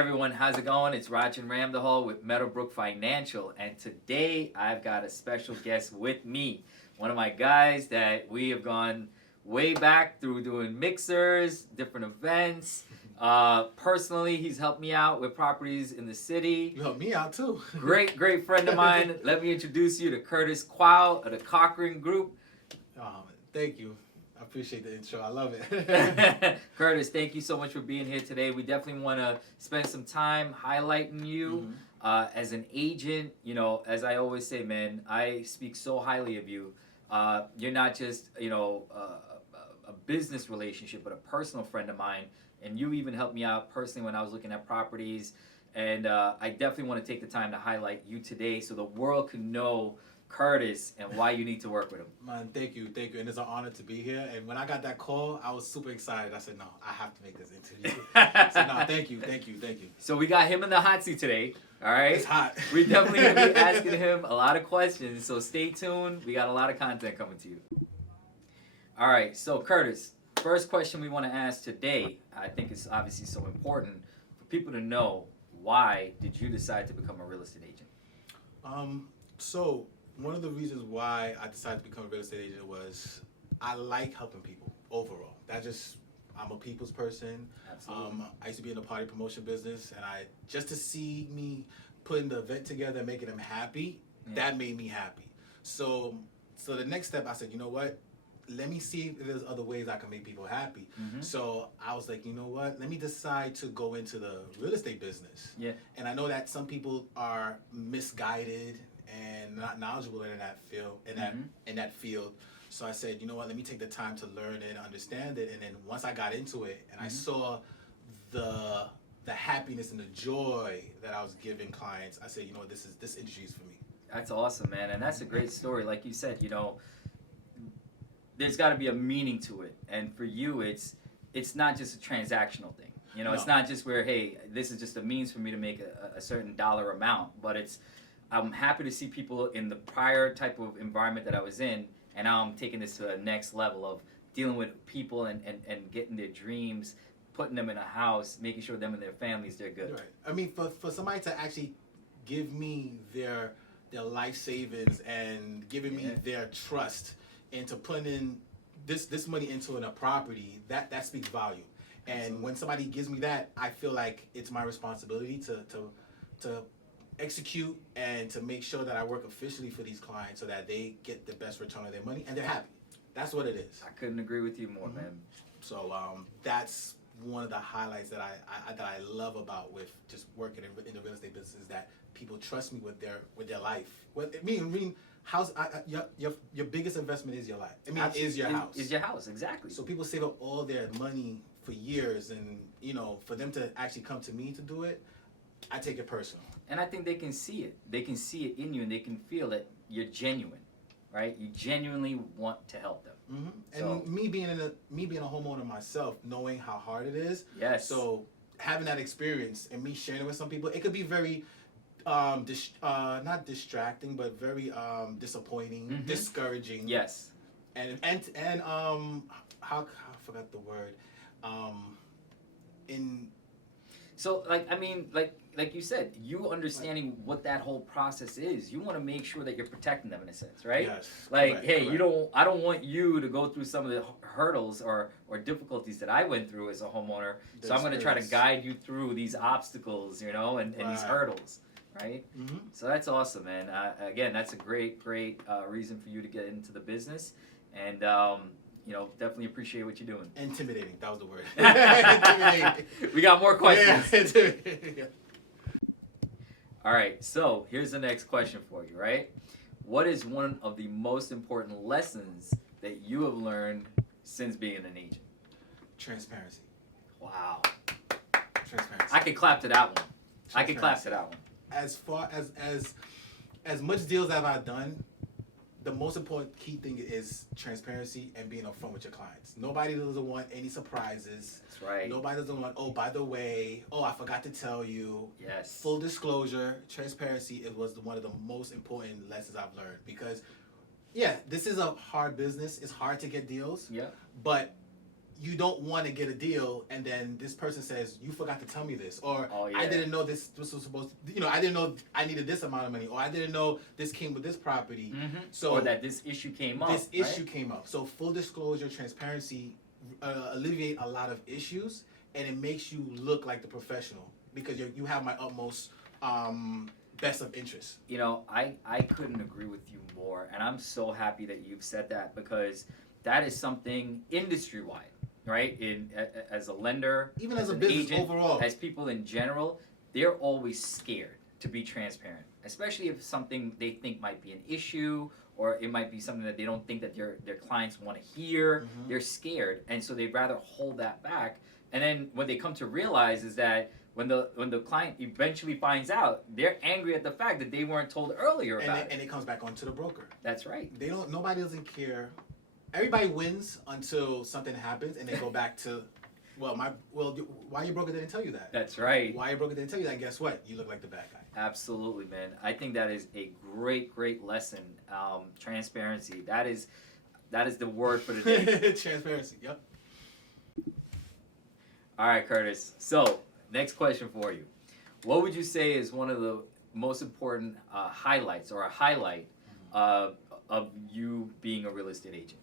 everyone, how's it going? It's Rajin Ramdeholl with Meadowbrook Financial, and today I've got a special guest with me. One of my guys that we have gone way back through doing mixers, different events. Personally, he's helped me out with properties in the city. You helped me out too. Great friend of mine. Let me introduce you to Curtis Quow of the Corcoran Group. Thank you. I appreciate the intro. I love it. Curtis, thank you so much for being here today. We definitely want to spend some time highlighting you as an agent. You know, as I always say, man, I speak so highly of you. You're not just, a business relationship, but a personal friend of mine. And you even helped me out personally when I was looking at properties. And I definitely want to take the time to highlight you today so the world can know Curtis and why you need to work with him. Man, thank you. And it's an honor to be here. And when I got that call, I was super excited. I said, no, I have to make this interview. So no, thank you. So we got him in the hot seat today. All right. It's hot. We definitely gonna be asking him a lot of questions. So stay tuned. We got a lot of content coming to you. All right. So Curtis, first question we want to ask today, I think it's obviously so important for people to know, why did you decide to become a real estate agent? So one of the reasons why I decided to become a real estate agent was I like helping people overall. I'm a people's person. Absolutely. I used to be in the party promotion business, and just to see me putting the event together and making them happy, that made me happy. So the next step, I said, you know what? Let me see if there's other ways I can make people happy. So I was like, you know what? Let me decide to go into the real estate business. Yeah. And I know that some people are misguided and not knowledgeable in that field. In that field. So I said, you know what? Let me take the time to learn it and understand it. And then once I got into it, and I saw the happiness and the joy that I was giving clients, I said, you know what? This industry is for me. That's awesome, man, and that's a great story. Like you said, there's got to be a meaning to it, and for you, it's not just a transactional thing. No. It's not just where, hey, this is just a means for me to make a certain dollar amount, but I'm happy to see people in the prior type of environment that I was in, and now I'm taking this to the next level of dealing with people and getting their dreams, putting them in a house, making sure them and their families, they're good. Right. I mean, for somebody to actually give me their life savings and giving me their trust into putting in this money into a property, that speaks volume. And Absolutely. when somebody gives me that, I feel like it's my responsibility to execute and to make sure that I work efficiently for these clients so that they get the best return on their money and they're happy. That's what it is. I couldn't agree with you more, man. So that's one of the highlights that I love about with just working in the real estate business, is that people trust me with their life. House. Your biggest investment is your life. Is your house. Is your house, exactly. So people save up all their money for years, and for them to actually come to me to do it, I take it personal. And I think they can see it. They can see it in you, and they can feel that you're genuine, right? You genuinely want to help them. And me being a homeowner myself, knowing how hard it is. Yes. So having that experience and me sharing it with some people, it could be very not distracting, but very disappointing, discouraging. Yes. And how I forgot the word. So like you said, you understanding what that whole process is, you want to make sure that you're protecting them in a sense, right? Yes. Like, correct. I don't want you to go through some of the hurdles or difficulties that I went through as a homeowner. So I'm going to try to guide you through these obstacles, and these hurdles, right? So that's awesome, man. Again, that's a great reason for you to get into the business, and definitely appreciate what you're doing. Intimidating, that was the word. Intimidating. We got more questions. Yeah, intimidating. All right, so here's the next question for you, right? What is one of the most important lessons that you have learned since being an agent? Transparency. Wow. Transparency. I could clap to that one. As far as much deals as I've done, the most important key thing is transparency and being upfront with your clients. Nobody doesn't want any surprises. That's right. Nobody doesn't want, oh, by the way, oh, I forgot to tell you. Yes. Full disclosure, transparency was one of the most important lessons I've learned, because, yeah, this is a hard business. It's hard to get deals. Yeah. But you don't want to get a deal, and then this person says, you forgot to tell me this, or Oh, yeah. I didn't know this was supposed to, I didn't know I needed this amount of money, or I didn't know this came with this property. So or that this issue came up. So full disclosure, transparency alleviate a lot of issues, and it makes you look like the professional because you have my utmost best of interest. I couldn't agree with you more, and I'm so happy that you've said that, because that is something industry-wide, right? As a lender, even as a an business agent, overall, as people in general, they're always scared to be transparent, especially if something they think might be an issue, or it might be something that they don't think that their clients want to hear. They're scared, and so they'd rather hold that back. And then what they come to realize is that when the client eventually finds out, they're angry at the fact that they weren't told earlier about it. And it comes back onto the broker. That's right. Nobody doesn't care. Everybody wins until something happens, and they go back to, why your broker didn't tell you that? That's right. Why your broker didn't tell you that? And guess what? You look like the bad guy. Absolutely, man. I think that is a great lesson. Transparency. That is the word for the day. Transparency. Yep. All right, Curtis. So, next question for you. What would you say is one of the most important highlights, or a highlight of you being a real estate agent?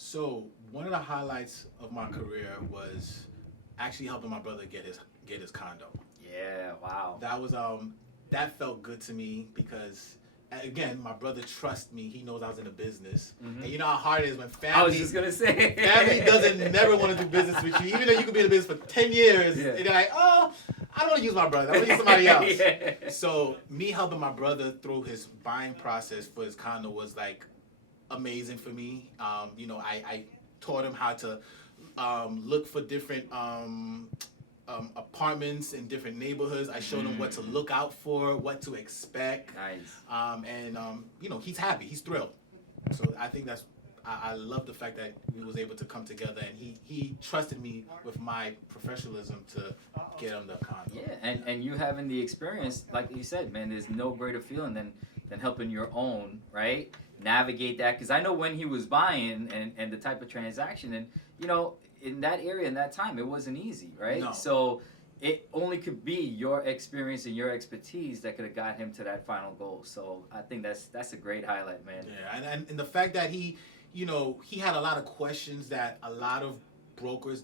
So one of the highlights of my career was actually helping my brother get his condo. Yeah, wow. That was that felt good to me because, again, my brother trusts me. He knows I was in the business, and you know how hard it is when family. I was just gonna say, family never want to do business with you, even though you could be in the business for 10 years. Yeah. And they're like, oh, I don't want to use my brother. I want to use somebody else. Yeah. So me helping my brother through his buying process for his condo was like amazing for me. I taught him how to look for different apartments in different neighborhoods. I showed him what to look out for, what to expect. Nice. He's happy. He's thrilled. So I think I love the fact that we was able to come together, and he trusted me with my professionalism to get him the condo. Yeah, and you having the experience, like you said, man, there's no greater feeling than helping your own, right? Navigate that, because I know when he was buying and the type of transaction, and in that area, in that time, it wasn't easy, right? No. So it only could be your experience and your expertise that could have got him to that final goal. So I think that's a great highlight, man. Yeah, and the fact that he had a lot of questions that a lot of brokers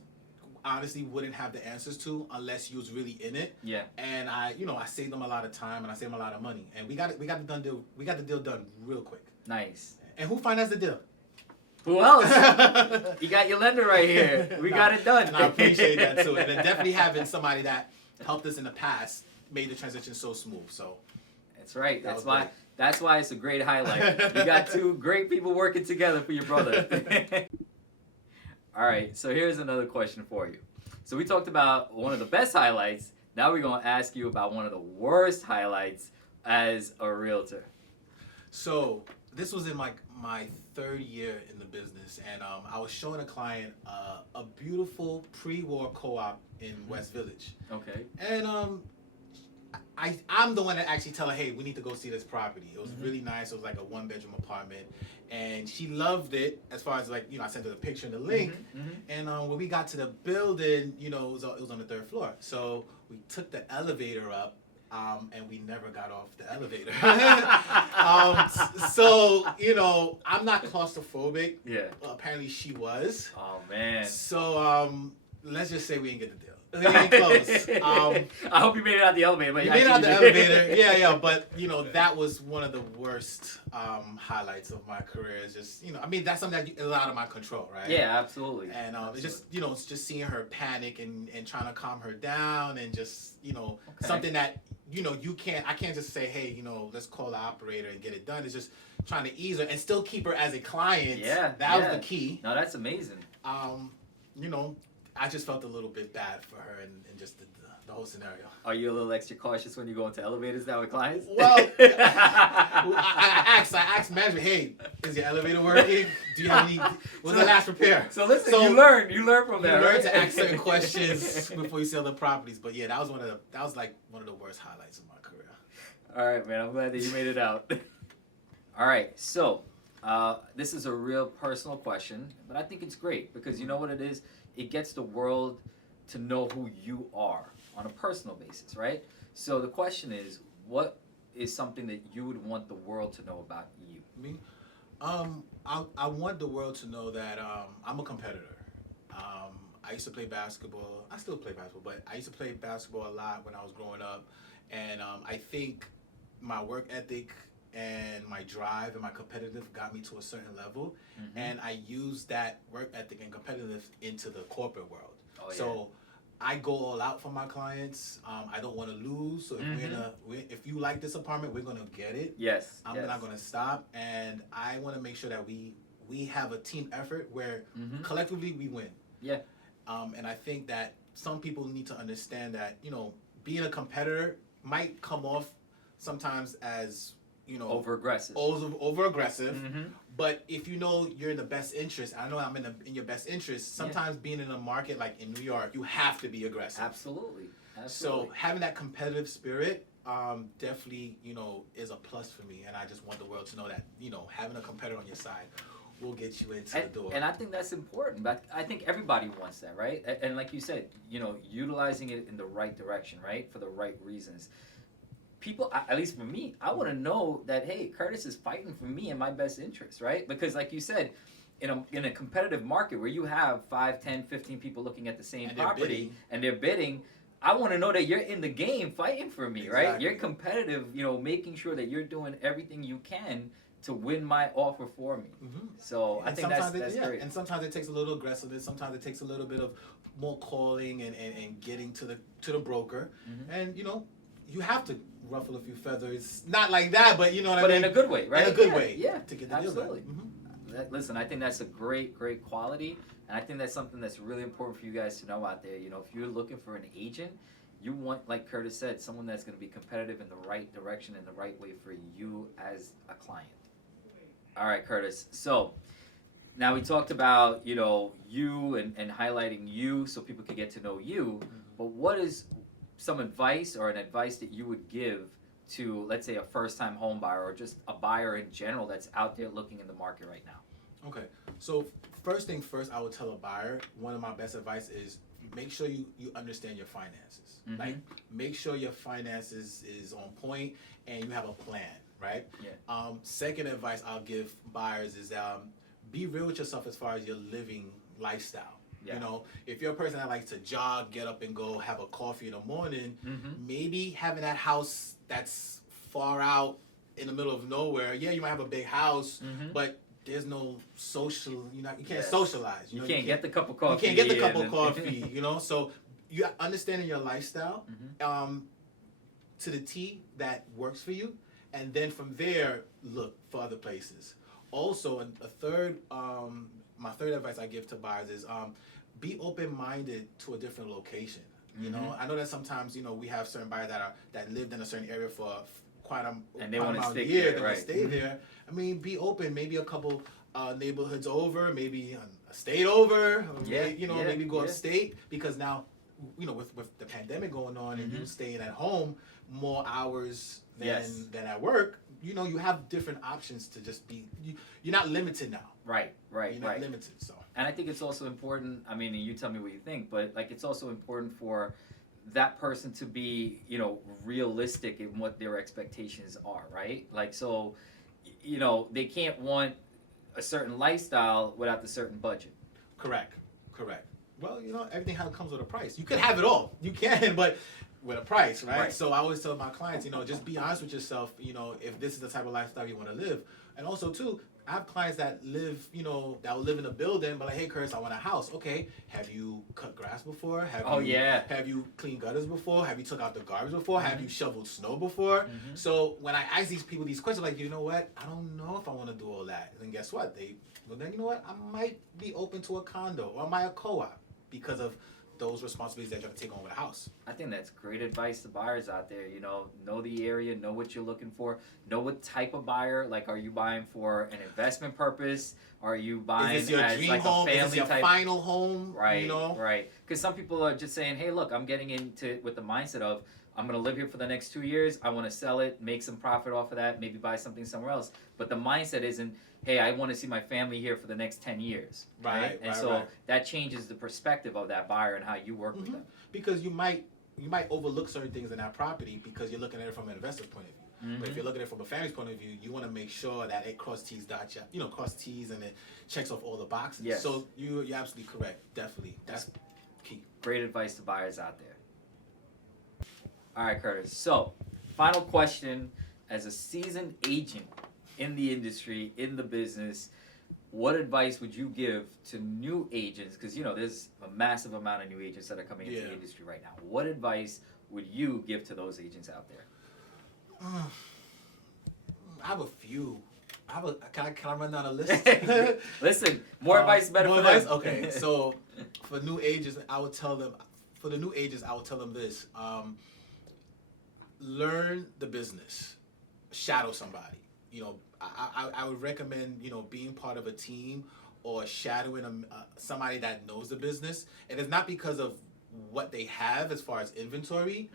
honestly wouldn't have the answers to unless you was really in it. Yeah. And I saved them a lot of time, and I saved them a lot of money, and we got the deal done real quick. Nice. And who financed the deal? Who else? You got your lender right here. We got it done. And I appreciate that too. And then definitely having somebody that helped us in the past made the transition so smooth. So that's right. That's why it's a great highlight. You got two great people working together for your brother. All right, so here's another question for you. So we talked about one of the best highlights. Now we're going to ask you about one of the worst highlights as a realtor. So this was in my third year in the business, and I was showing a client a beautiful pre-war co-op in West Village. Okay. And I'm the one that actually tell her, hey, we need to go see this property. It was really nice. It was like a 1-bedroom apartment, and she loved it. As far as I sent her the picture and the link. And when we got to the building, it was on the 3rd floor. So we took the elevator up. And we never got off the elevator. So, I'm not claustrophobic. Yeah. Apparently she was. Oh, man. So, let's just say we didn't get the deal. We ain't close. I hope you made it out the elevator. But you made it out the elevator. Yeah. But, that was one of the worst highlights of my career. It's just, that's something that is out of my control, right? Yeah, absolutely. And absolutely. It's just, it's just seeing her panic and trying to calm her down, and just, something that, I can't just say, hey, let's call the operator and get it done. It's just trying to ease her and still keep her as a client. Yeah. That was the key. No, that's amazing. I just felt a little bit bad for her and just the whole scenario. Are you a little extra cautious when you go into elevators now with clients? Well, I asked management, hey, is your elevator working? Do you have any? What's the last repair? So listen, you learn from that. You learn right? to ask certain questions before you sell the properties. But yeah, that was one of the worst highlights of my career. All right, man. I'm glad that you made it out. All right, so This is a real personal question, but I think it's great because you know what it is? It gets the world to know who you are on a personal basis, right? So the question is, what is something that you would want the world to know about you? Me? I want the world to know that I'm a competitor. I used to play basketball. I still play basketball, but I used to play basketball a lot when I was growing up. And I think my work ethic and my drive and my competitive got me to a certain level. And I use that work ethic and competitive into the corporate world. Oh, yeah. So I go all out for my clients. I don't want to lose. So if you like this apartment, we're gonna get it. Yes. I'm yes. not gonna stop, and I want to make sure that we have a team effort where collectively we win. Yeah. And I think that some people need to understand that being a competitor might come off sometimes as over aggressive. Over aggressive. But if you know you're in the best interest, I know I'm in your best interest. Sometimes being in a market like in New York, you have to be aggressive. Absolutely. So having that competitive spirit definitely is a plus for me, and I just want the world to know that having a competitor on your side will get you into the door. And I think that's important. But I think everybody wants that, right? And like you said, utilizing it in the right direction, right, for the right reasons. People, at least for me, I want to know that, hey, Curtis is fighting for me in my best interest, right? Because like you said, in a competitive market where you have 5, 10, 15 people looking at the same property and they're bidding, I want to know that you're in the game fighting for me, right? You're competitive, making sure that you're doing everything you can to win my offer for me. So I think that's great. And sometimes it takes a little aggressiveness. Sometimes it takes a little bit of more calling and getting to the broker. And you have to ruffle a few feathers. Not like that, but you know what I mean? But in a good way, right? In a good way. Yeah, to get the absolutely. deal done. Listen, I think that's a great quality. And I think that's something that's really important for you guys to know out there. If you're looking for an agent, you want, like Curtis said, someone that's going to be competitive in the right direction, in the right way for you as a client. All right, Curtis. So now we talked about, you and highlighting you so people can get to know you. But what is some advice or an advice that you would give to, let's say, a first-time home buyer or just a buyer in general that's out there looking in the market right now? Okay. So first thing first, I would tell a buyer, one of my best advice is make sure you understand your finances. Like, make sure your finances is on point and you have a plan, right? Yeah. Second advice I'll give buyers is be real with yourself as far as your living lifestyle. Yeah. If you're a person that likes to jog, get up and go have a coffee in the morning, maybe having that house that's far out in the middle of nowhere, you might have a big house, but there's no social, you can't socialize. You can't get the cup of coffee. You can't get the cup of coffee, So you understanding your lifestyle to the T that works for you, and then from there, look for other places. Also, my third advice I give to buyers is be open-minded to a different location. I know that sometimes we have certain buyers that lived in a certain area for quite a year, they want to stay there. I mean, be open. Maybe a couple neighborhoods over, maybe a state over, maybe go upstate, because now with the pandemic going on and you staying at home more hours than at work, you have different options to just be. You're not limited now. Right. You're not limited. So. And I think it's also important. I mean, you tell me what you think, but it's also important for that person to be, realistic in what their expectations are, right? So, they can't want a certain lifestyle without the certain budget. Correct. Well, everything comes with a price. You can have it all. You can, but with a price, right? So I always tell my clients, just be honest with yourself, if this is the type of lifestyle you want to live. And also, too, I have clients that live, that will live in a building, but like, hey, Curtis, I want a house. Okay, have you cut grass before? Have you cleaned gutters before? Have you took out the garbage before? Have you shoveled snow before? So when I ask these people these questions, like, you know what? I don't know if I want to do all that. And guess what? Then you know what? I might be open to a condo or I might a co-op because of those responsibilities that you have to take on with a house. I think that's great advice to buyers out there. Know the area, know what you're looking for, know what type of buyer. Like, are you buying for an investment purpose? Are you buying is this your as dream like home? a family is this your type? final home? Right. Right. Because some people are just saying, hey, look, I'm getting into it with the mindset of, I'm going to live here for the next 2 years. I want to sell it, make some profit off of that, maybe buy something somewhere else. But the mindset isn't, hey, I want to see my family here for the next 10 years. Right. And so that changes the perspective of that buyer and how you work with them. Because you might overlook certain things in that property because you're looking at it from an investor point of view. But if you're looking at it from a family's point of view, you want to make sure that it cross T's, cross T's, and it checks off all the boxes. Yes. So you're absolutely correct. Definitely, that's key. Great advice to buyers out there. All right, Curtis. So, final question: as a seasoned agent in the industry, in the business, what advice would you give to new agents? Because there's a massive amount of new agents that are coming into the industry right now. What advice would you give to those agents out there? I have a few. Can I run down a list? Listen, more advice better more for advice? them. Okay, so for new agents, I would tell them this: learn the business, shadow somebody. I would recommend being part of a team or shadowing somebody that knows the business, and it's not because of what they have as far as inventory.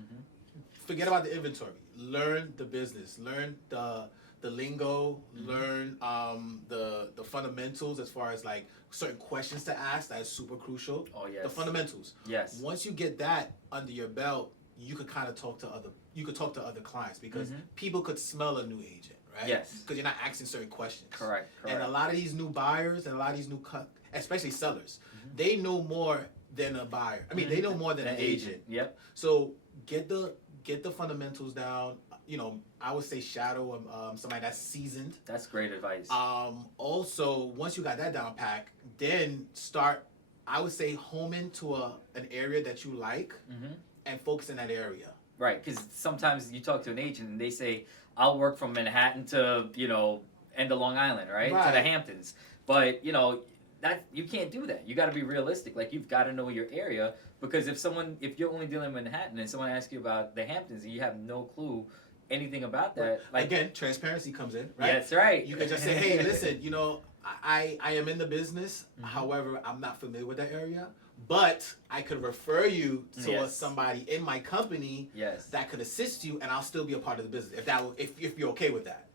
Forget about the inventory. Learn the business. Learn the lingo. Learn the fundamentals as far as like certain questions to ask. That is super crucial. Oh yes. The fundamentals. Yes. Once you get that under your belt, you could kind of talk to other clients because people could smell a new agent, right? Yes. Because you're not asking certain questions. Correct. And a lot of these new buyers and a lot of these new especially sellers, they know more than a buyer. I mean, they know more than an agent. Yep. So get the fundamentals down. I would say shadow somebody that's seasoned. That's great advice. Also, once you got that down pat, then start. I would say home into an area that you like and focus in that area. Right, because sometimes you talk to an agent and they say, "I'll work from Manhattan to end of Long Island, right, to the Hamptons." But that you can't do that. You got to be realistic. Like you've got to know your area because if you're only dealing with Manhattan and someone asks you about the Hamptons and you have no clue anything about that, like again, transparency comes in, right? That's right. You can just say, "Hey, listen, I am in the business. However, I'm not familiar with that area, but I could refer you to somebody in my company that could assist you, and I'll still be a part of the business if you're okay with that."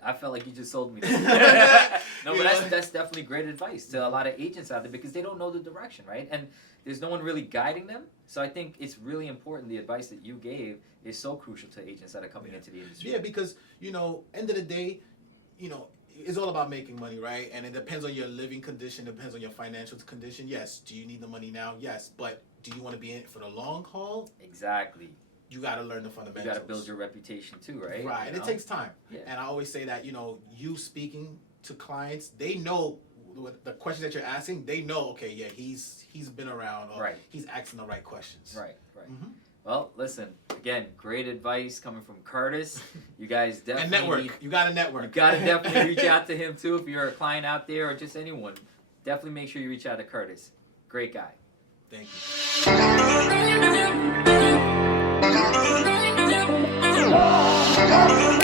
I felt like you just sold me that. No, but that's definitely great advice to a lot of agents out there because they don't know the direction, right? And there's no one really guiding them. So I think it's really important. The advice that you gave is so crucial to agents that are coming into the industry. Yeah, because, end of the day, it's all about making money, right? And it depends on your living condition, depends on your financial condition. Yes. Do you need the money now? Yes. But do you want to be in it for the long haul? Exactly. You got to learn the fundamentals. You got to build your reputation too, right? Right. And it takes time. Yeah. And I always say that, you speaking to clients, they know the questions that you're asking, they know, okay, yeah, he's been around or he's asking the right questions. Right. Well, listen, again, great advice coming from Curtis. You guys definitely and network. You got to network. You got to definitely reach out to him too if you're a client out there or just anyone. Definitely make sure you reach out to Curtis. Great guy. Thank you.